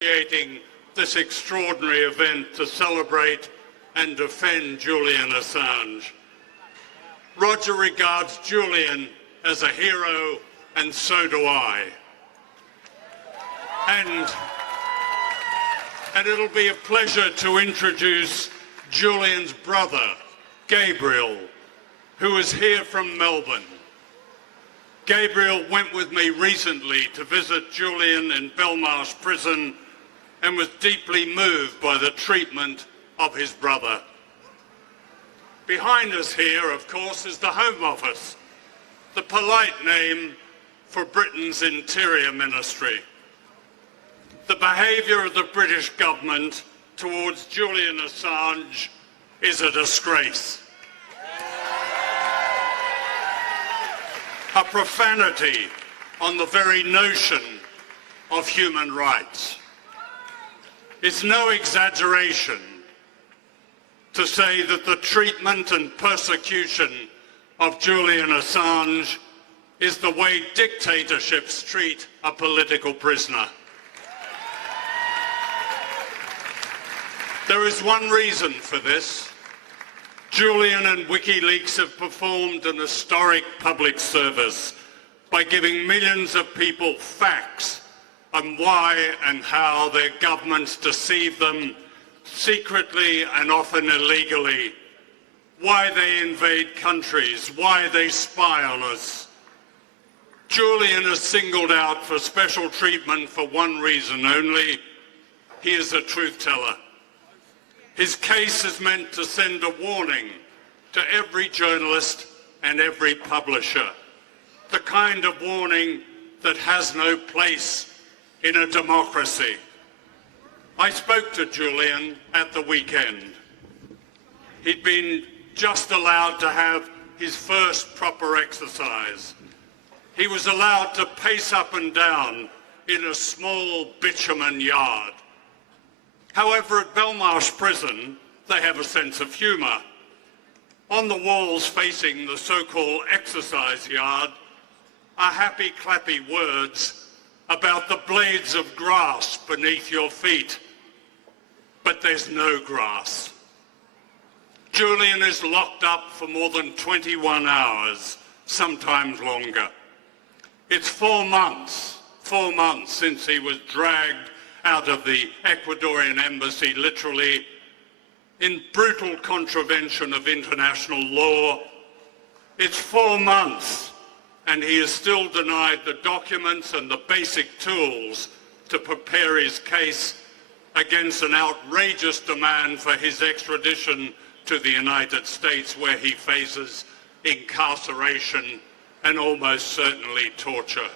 creating this extraordinary event to celebrate and defend Julian Assange. Roger regards Julian as a hero, and so do I. And it'll be a pleasure to introduce Julian's brother, Gabriel, who is here from Melbourne. Gabriel went with me recently to visit Julian in Belmarsh Prison and was deeply moved by the treatment of his brother. Behind us here, of course, is the Home Office, the polite name for Britain's Interior Ministry. The behaviour of the British government towards Julian Assange is a disgrace. A profanity on the very notion of human rights. It's no exaggeration to say that the treatment and persecution of Julian Assange is the way dictatorships treat a political prisoner. There is one reason for this. Julian and WikiLeaks have performed an historic public service by giving millions of people facts on why and how their governments deceive them secretly and often illegally, why they invade countries, why they spy on us. Julian is singled out for special treatment for one reason only: he is a truth teller. His case is meant to send a warning to every journalist and every publisher, the kind of warning that has no place in a democracy. I spoke to Julian at the weekend. He'd been just allowed to have his first proper exercise. He was allowed to pace up and down in a small bitumen yard. However, at Belmarsh Prison, they have a sense of humour. On the walls facing the so-called exercise yard are happy, clappy words about the blades of grass beneath your feet. But there's no grass. Julian is locked up for more than 21 hours, sometimes longer. It's 4 months since he was dragged out of the Ecuadorian embassy, literally in brutal contravention of international law. It's 4 months, and he is still denied the documents and the basic tools to prepare his case against an outrageous demand for his extradition to the United States, where he faces incarceration and almost certainly torture.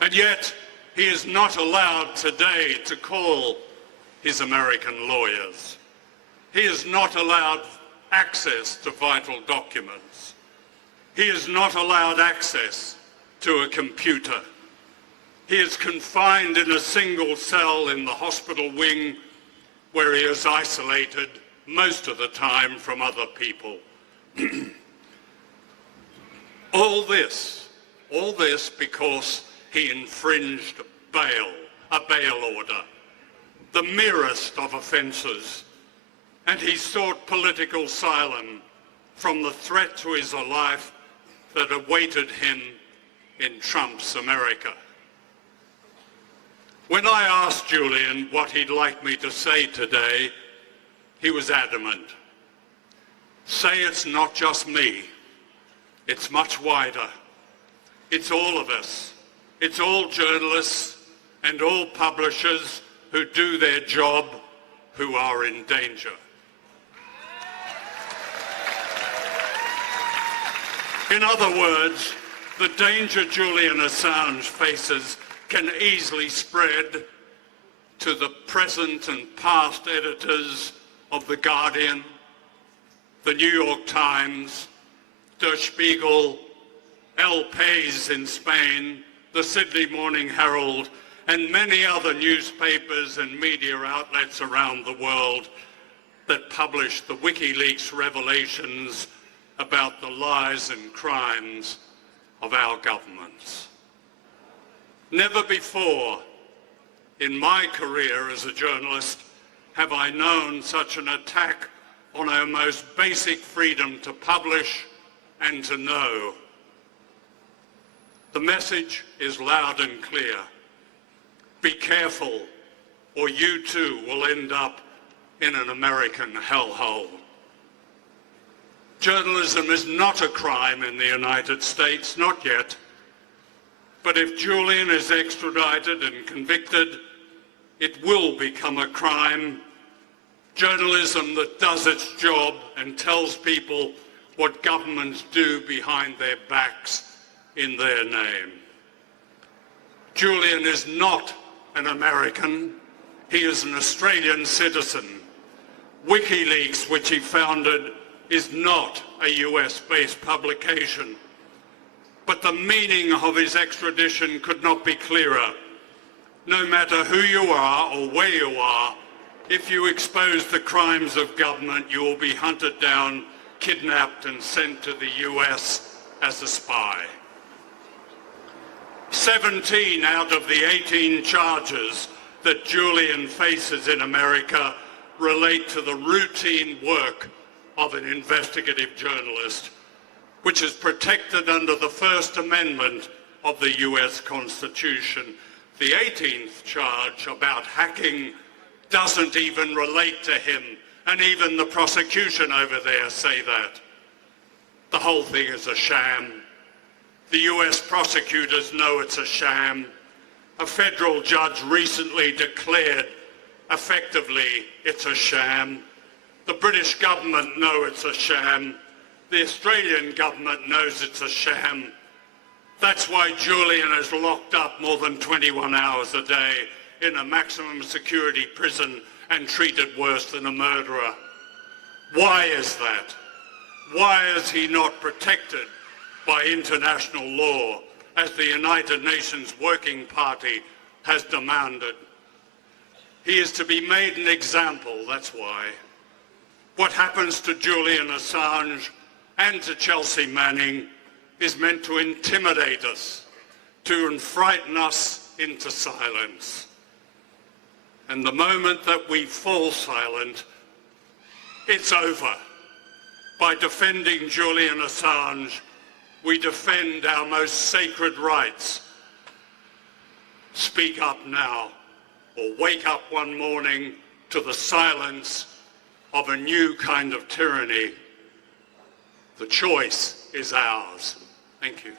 And yet, he is not allowed today to call his American lawyers. He is not allowed access to vital documents. He is not allowed access to a computer. He is confined in a single cell in the hospital wing, where he is isolated most of the time from other people. All this because he infringed a bail order, the merest of offences, and he sought political asylum from the threat to his life that awaited him in Trump's America. When I asked Julian what he'd like me to say today, he was adamant. Say it's not just me. It's much wider. It's all of us. It's all journalists and all publishers who do their job who are in danger. In other words, the danger Julian Assange faces can easily spread to the present and past editors of The Guardian, The New York Times, Der Spiegel, El País in Spain, the Sydney Morning Herald, and many other newspapers and media outlets around the world that publish the WikiLeaks revelations about the lies and crimes of our governments. Never before In my career as a journalist, have I known such an attack on our most basic freedom to publish and to know. The message is loud and clear. Be careful, or you too will end up in an American hellhole. Journalism is not a crime in the United States, not yet. But if Julian is extradited and convicted, it will become a crime. Journalism that does its job and tells people what governments do behind their backs in their name. Julian is not an American. He is an Australian citizen. WikiLeaks, which he founded, is not a US-based publication. But the meaning of his extradition could not be clearer. No matter who you are or where you are, if you expose the crimes of government, you will be hunted down, kidnapped and sent to the US as a spy. 17 out of the 18 charges that Julian faces in America relate to the routine work of an investigative journalist, which is protected under the First Amendment of the US Constitution. The 18th charge about hacking doesn't even relate to him, and even the prosecution over there say that. The whole thing is a sham. The US prosecutors know it's a sham. A federal judge recently declared effectively it's a sham. The British government know it's a sham. The Australian government knows it's a sham. That's why Julian is locked up more than 21 hours a day in a maximum security prison and treated worse than a murderer. Why is that? Why is he not protected by international law, as the United Nations Working Party has demanded? He is to be made an example, that's why. What happens to Julian Assange and to Chelsea Manning is meant to intimidate us, to frighten us into silence. And the moment that we fall silent, it's over. By defending Julian Assange, we defend our most sacred rights. Speak up now, or wake up one morning to the silence of a new kind of tyranny. The choice is ours. Thank you.